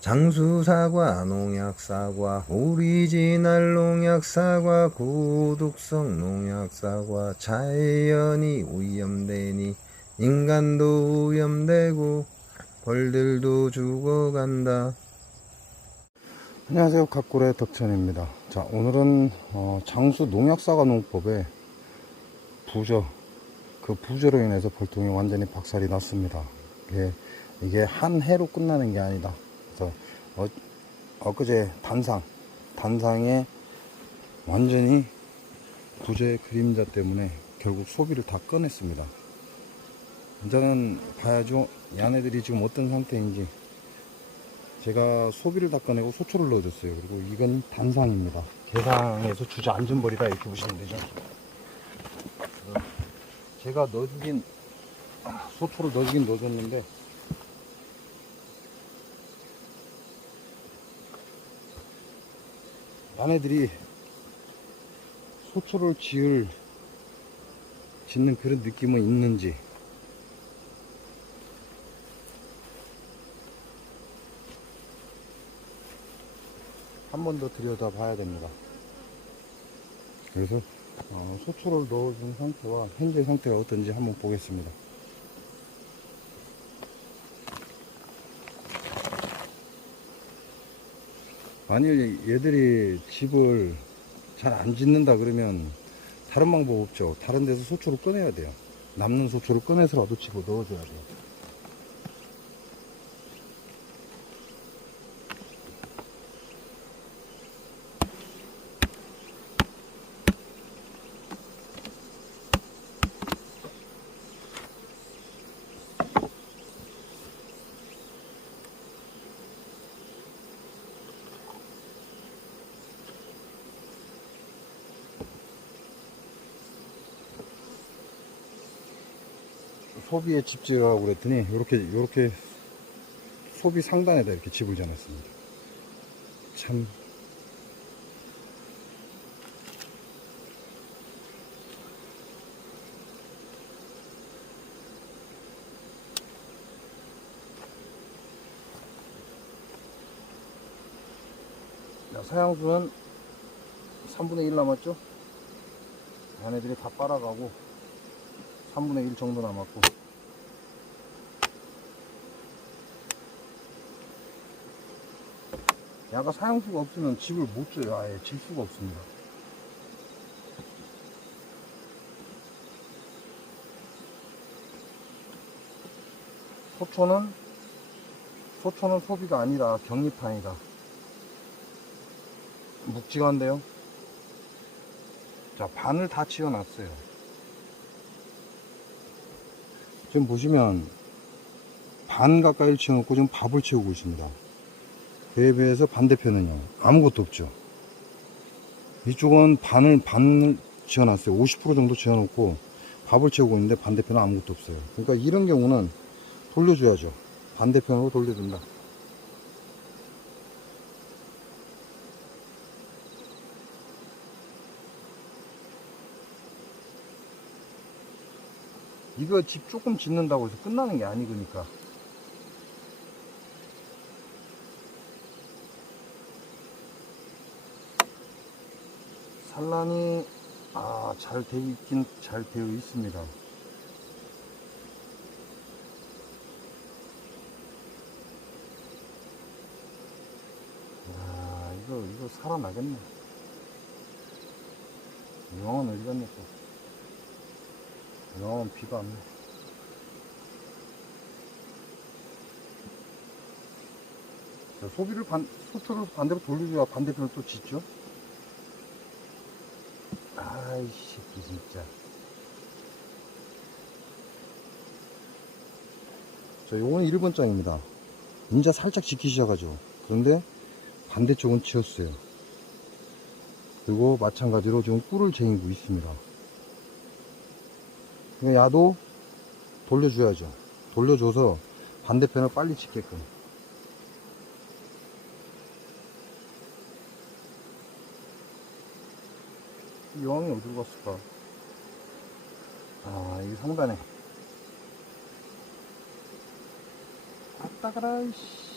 장수사과, 농약사과, 오리지널 농약사과, 고독성 농약사과, 자연이 오염되니 인간도 오염되고 벌들도 죽어간다. 안녕하세요. 각골의 덕천입니다. 자, 오늘은 어, 장수 농약사과 농법의 부저, 그 부저로 인해서 벌통이 완전히 박살이 났습니다. 이게, 이게 한 해로 끝나는 게 아니다. 그래서 어, 엊그제 단상, 단상에 완전히 부저의 그림자 때문에 결국 소비를 다 꺼냈습니다. 이제는 봐야죠. 얘네들이 지금 어떤 상태인지. 제가 소비를 다 꺼내고 소초를 넣어줬어요. 그리고 이건 단상입니다. 개상에서 주저앉은 벌이다 이렇게 보시면 되죠. 제가 넣어주긴 아, 소초를 넣어주긴 넣어줬는데 얘네들이 소초를 지을 짓는 그런 느낌은 있는지 한 번 더 들여다 봐야 됩니다. 그래서 어, 소초를 넣어준 상태와 현재 상태가 어떤지 한번 보겠습니다. 만일 얘들이 집을 잘 안 짓는다 그러면 다른 방법 없죠. 다른 데서 소초를 꺼내야 돼요. 남는 소초를 꺼내서라도 집어 넣어줘야 돼요. 소비에 집지라고 그랬더니 이렇게 이렇게 소비 상단에다 이렇게 집을 지어놨습니다. 참 자, 사양수는 3분의 1 남았죠? 얘네들이 다 빨아가고 3분의 1 정도 남았고. 야가 사용수가 없으면 집을 못 줘요. 아예 질 수가 없습니다. 소초는 소초는 소비가 아니라 격리판이다. 묵직한데요? 자 반을 다 치워놨어요 지금 보시면 반 가까이를 채워놓고 지금 밥을 채우고 있습니다. 그에 비해서 반대편은요 아무것도 없죠. 이쪽은 반을 반을 지어놨어요. 50% 정도 지어놓고 밥을 채우고 있는데 반대편은 아무것도 없어요. 그러니까 이런 경우는 돌려줘야죠. 반대편으로 돌려준다. 이거 집 조금 짓는다고 해서 끝나는 게 아니니까. 산란이 아, 잘 되어 있긴 잘 되어 있습니다. 아, 이거 이거 살아나겠네. 영은 어디 갔네 또. 영은 비가. 자, 소비를 반, 소초를 반대로 돌려줘야 반대편을 또 짓죠? 아이, 새끼, 진짜. 자, 요거는 1번 장입니다. 인자 살짝 지키 시작하죠. 그런데 반대쪽은 치웠어요. 그리고 마찬가지로 지금 꿀을 쟁이고 있습니다. 이거 야도 돌려줘야죠. 돌려줘서 반대편을 빨리 짓게끔. 이 여왕이 어디로 갔을까? 아, 이 상단에. 아따 가라, 이씨.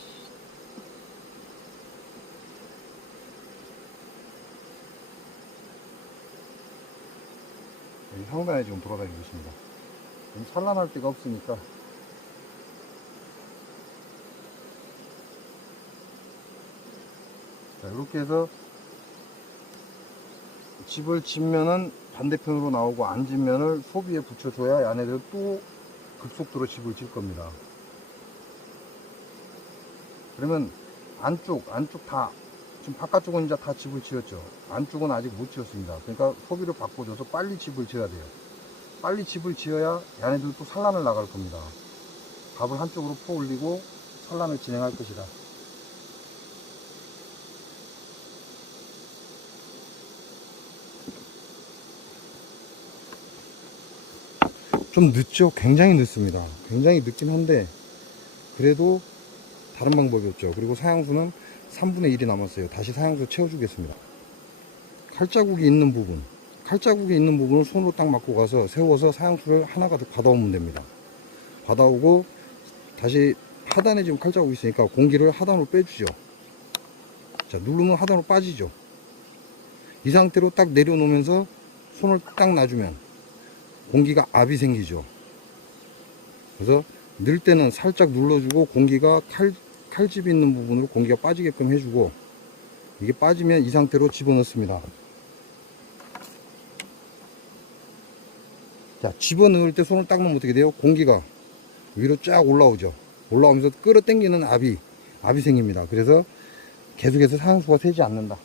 상단에 지금 돌아다니고 있습니다. 지금 산란할 데가 없으니까 자, 이렇게 해서 집을 짓면은 반대편으로 나오고 안 짓면을 소비에 붙여줘야 얘네들 또 급속도로 집을 질 겁니다. 그러면 안쪽, 안쪽 다, 지금 바깥쪽은 이제 다 집을 지었죠. 안쪽은 아직 못 지었습니다. 그러니까 소비를 바꿔줘서 빨리 집을 지어야 돼요. 빨리 집을 지어야 얘네들 또 산란을 나갈 겁니다. 밥을 한쪽으로 퍼 올리고 산란을 진행할 것이다. 좀 늦죠? 굉장히 늦습니다. 굉장히 늦긴 한데, 그래도 다른 방법이 없죠. 그리고 사양수는 3분의 1이 남았어요. 다시 사양수 채워주겠습니다. 칼자국이 있는 부분, 칼자국이 있는 부분을 손으로 딱 맞고 가서 세워서 사양수를 하나 가득 받아오면 됩니다. 받아오고, 다시 하단에 지금 칼자국이 있으니까 공기를 하단으로 빼주죠. 자, 누르면 하단으로 빠지죠. 이 상태로 딱 내려놓으면서 손을 딱 놔주면 공기가 압이 생기죠. 그래서 넣을 때는 살짝 눌러주고 공기가 칼, 칼집 있는 부분으로 공기가 빠지게끔 해주고 이게 빠지면 이 상태로 집어넣습니다. 자, 집어넣을 때 손을 딱 넣으면 어떻게 돼요? 공기가 위로 쫙 올라오죠. 올라오면서 끌어당기는 압이, 압이 생깁니다. 그래서 계속해서 상수가 새지 않는다.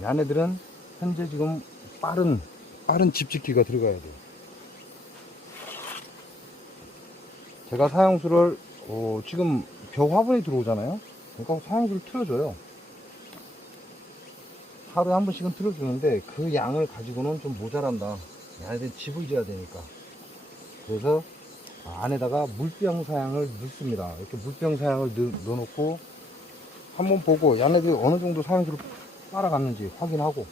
이 안에들은 현재 지금 빠른 빠른 집짓기가 들어가야 돼요. 제가 사용수를 어, 지금 벼 화분이 들어오잖아요. 그러니까 사용수를 틀어줘요. 하루에 한 번씩은 틀어주는데 그 양을 가지고는 좀 모자란다. 얘네들 집을 지어야 되니까. 그래서 안에다가 물병 사양을 넣습니다. 이렇게 물병 사양을 넣, 넣어놓고 한번 보고 얘네들이 어느 정도 사용수를 따라갔는지 확인하고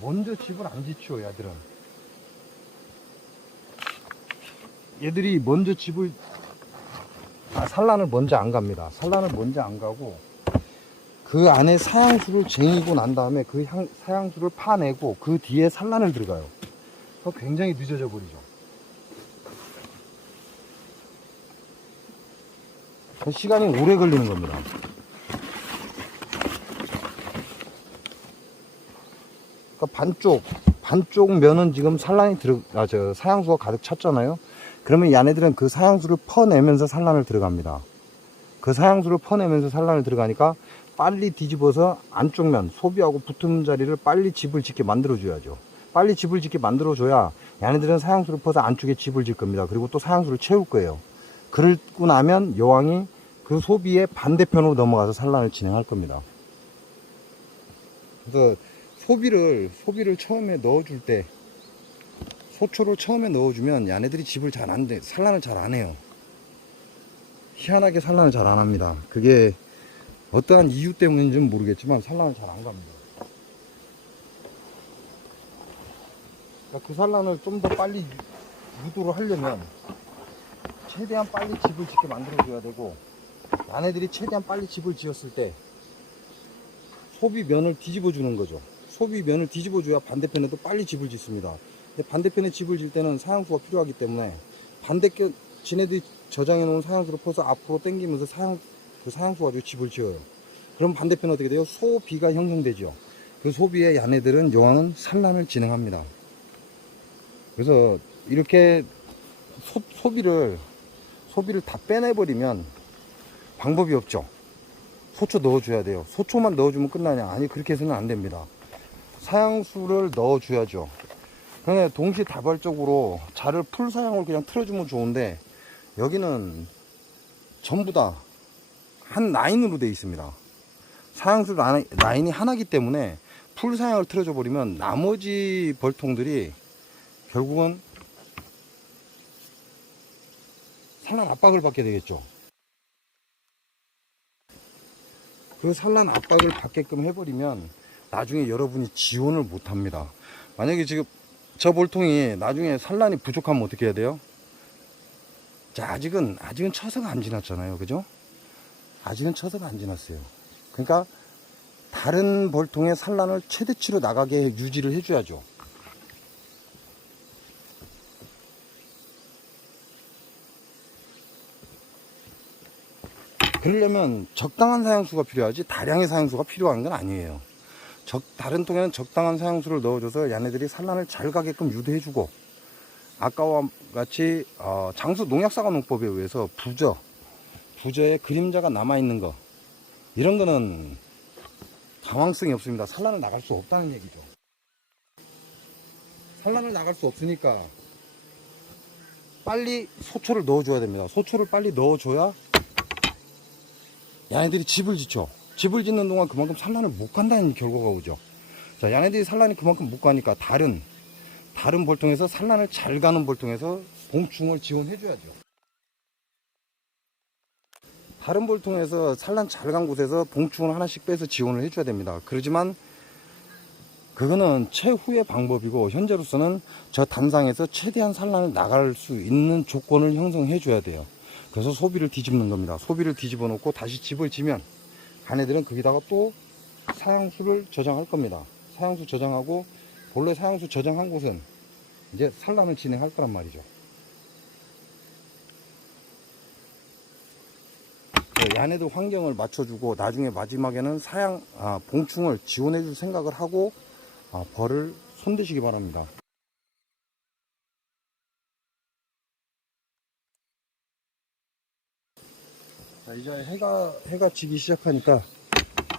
먼저 집을 안 짓죠 얘들은 얘들이 먼저 집을 아, 산란을 먼저 안 갑니다. 산란을 먼저 안 가고 그 안에 사양수를 쟁이고 난 다음에 그 향, 사양수를 파내고 그 뒤에 산란을 들어가요. 그거 굉장히 늦어져 버리죠. 그 시간이 오래 걸리는 겁니다. 그러니까 반쪽 반쪽 면은 지금 산란이 들어 아 저 사양수가 가득 찼잖아요. 그러면 이 안에들은 그 사양수를 퍼내면서 산란을 들어갑니다. 그 사양수를 퍼내면서 산란을 들어가니까 빨리 뒤집어서 안쪽 면 소비하고 붙은 자리를 빨리 집을 짓게 만들어 줘야죠. 빨리 집을 짓게 만들어 줘야 얘네들은 사양수를 퍼서 안쪽에 집을 짓 겁니다. 그리고 또 사양수를 채울 거예요. 그러고 나면 여왕이 그 소비의 반대편으로 넘어가서 산란을 진행할 겁니다. 그래서 소비를 소비를 처음에 넣어줄 때 소초를 처음에 넣어주면 얘네들이 집을 잘 안 돼, 산란을 잘 안 해요. 희한하게 산란을 잘 안 합니다. 그게 어떠한 이유 때문인지는 모르겠지만 산란을 잘 안 갑니다. 그러니까 그 산란을 좀 더 빨리 유도를 하려면 최대한 빨리 집을 짓게 만들어줘야 되고 얘네들이 최대한 빨리 집을 지었을 때 소비면을 뒤집어 주는 거죠. 소비면을 뒤집어 줘야 반대편에도 빨리 집을 짓습니다. 반대편에 집을 질 때는 사양수가 필요하기 때문에 반대편 지네들이 저장해 놓은 사양수를 퍼서 앞으로 당기면서 사양 그 사양수 가지고 집을 지어요. 그럼 반대편은 어떻게 돼요? 소비가 형성되죠. 그 소비의 야네들은 여왕은 산란을 진행합니다. 그래서 이렇게 소, 소비를 소비를 다 빼내버리면 방법이 없죠. 소초 넣어줘야 돼요. 소초만 넣어주면 끝나냐? 아니 그렇게 해서는 안 됩니다. 사양수를 넣어줘야죠. 그냥 동시다발적으로 자를 풀 사양을 그냥 틀어주면 좋은데 여기는 전부 다 한 라인으로 되어 있습니다. 사양수 라인- 라인이 하나기 때문에 풀 사양을 틀어줘 버리면 나머지 벌통들이 결국은 산란 압박을 받게 되겠죠. 그 산란 압박을 받게끔 해버리면 나중에 여러분이 지원을 못 합니다. 만약에 지금 저 볼통이 나중에 산란이 부족하면 어떻게 해야 돼요? 자, 아직은, 아직은 처서가 안 지났잖아요. 그죠? 아직은 처서가 안 지났어요. 그러니까 다른 벌통의 산란을 최대치로 나가게 유지를 해줘야죠. 그러려면 적당한 사용수가 필요하지 다량의 사용수가 필요한 건 아니에요. 적, 다른 통에는 적당한 사용수를 넣어줘서 얘네들이 산란을 잘 가게끔 유도해주고 아까와 같이 어, 장수 농약사과 농법에 의해서 부저, 부저에 그림자가 남아있는 거 이런 거는 가망성이 없습니다. 산란을 나갈 수 없다는 얘기죠. 산란을 나갈 수 없으니까 빨리 소초를 넣어줘야 됩니다. 소초를 빨리 넣어줘야 야네들이 집을 짓죠. 집을 짓는 동안 그만큼 산란을 못 간다는 결과가 오죠. 자, 야네들이 산란이 그만큼 못 가니까 다른 다른 볼통에서 산란을 잘 가는 볼통에서 봉충을 지원해줘야죠. 다른 볼통에서 산란 잘 간 곳에서 봉충을 하나씩 빼서 지원을 해줘야 됩니다. 그러지만 그거는 최후의 방법이고 현재로서는 저 단상에서 최대한 산란을 나갈 수 있는 조건을 형성해 줘야 돼요. 그래서 소비를 뒤집는 겁니다. 소비를 뒤집어 놓고 다시 집을 지면 가네들은 거기다가 또 사양수를 저장할 겁니다. 사양수 저장하고 본래 사양수 저장한 곳은 이제 산란을 진행할 거란 말이죠. 네, 야네들 환경을 맞춰주고 나중에 마지막에는 사양 아, 봉충을 지원해줄 생각을 하고 아, 벌을 손대시기 바랍니다. 자, 이제 해가 해가 지기 시작하니까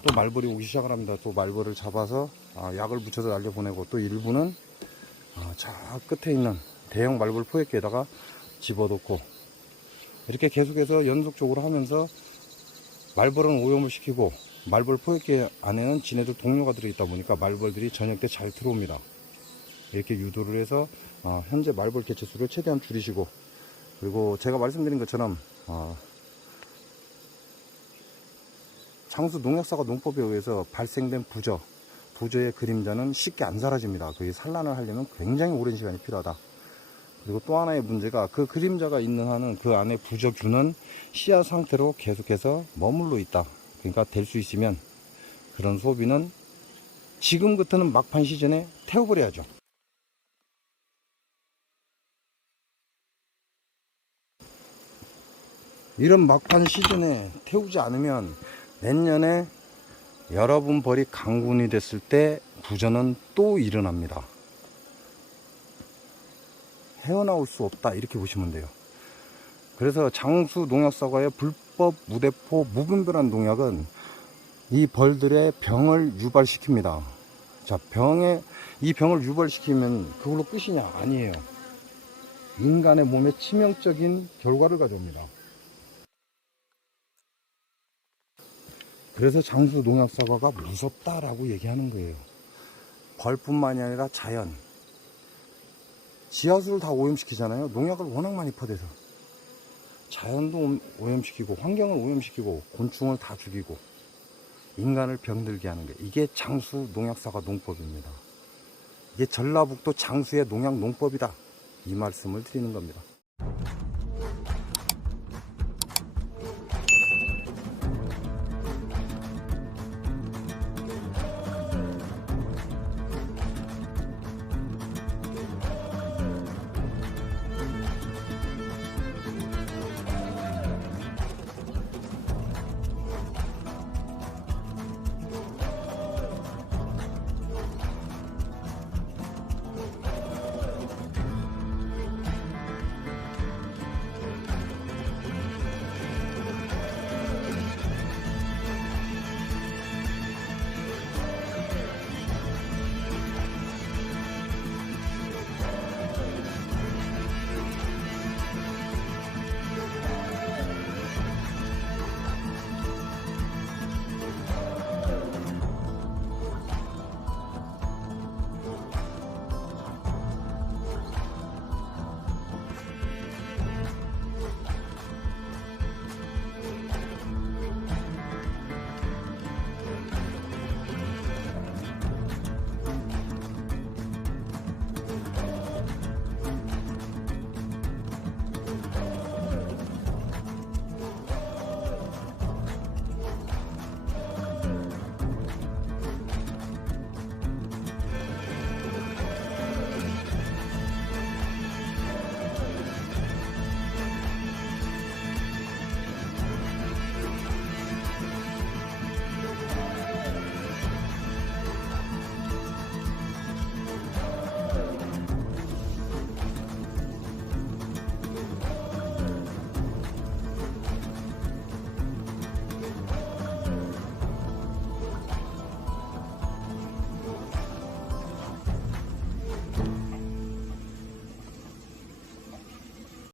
또 말벌이 오기 시작을 합니다. 또 말벌을 잡아서 아, 약을 묻혀서 날려보내고 또 일부는 아, 저 끝에 있는 대형 말벌 포획기에다가 집어넣고 이렇게 계속해서 연속적으로 하면서 말벌은 오염을 시키고 말벌 포획기 안에는 지네들 동료가 들어있다 보니까 말벌들이 저녁 때 잘 들어옵니다. 이렇게 유도를 해서 어, 현재 말벌 개체 수를 최대한 줄이시고 그리고 제가 말씀드린 것처럼 어, 장수 농약사가 농법에 의해서 발생된 부저 부저의 그림자는 쉽게 안 사라집니다. 그 산란을 하려면 굉장히 오랜 시간이 필요하다. 그리고 또 하나의 문제가 그 그림자가 있는 한은 그 안에 부적균은 씨앗 상태로 계속해서 머물러 있다. 그러니까 될 수 있으면 그런 소비는 지금부터는 막판 시즌에 태워버려야죠. 이런 막판 시즌에 태우지 않으면 내년에 여러분 벌이 강군이 됐을 때 부전은 또 일어납니다. 헤어나올 수 없다 이렇게 보시면 돼요. 그래서 장수 농약사과의 불법 무대포 무분별한 농약은 이 벌들의 병을 유발시킵니다. 자 병에 이 병을 유발시키면 그걸로 끝이냐 아니에요. 인간의 몸에 치명적인 결과를 가져옵니다. 그래서 장수 농약사과가 무섭다라고 얘기하는 거예요. 벌뿐만이 아니라 자연, 지하수를 다 오염시키잖아요. 농약을 워낙 많이 퍼대서. 자연도 오염시키고, 환경을 오염시키고, 곤충을 다 죽이고, 인간을 병들게 하는 게, 이게 장수 농약사과 농법입니다. 이게 전라북도 장수의 농약 농법이다. 이 말씀을 드리는 겁니다.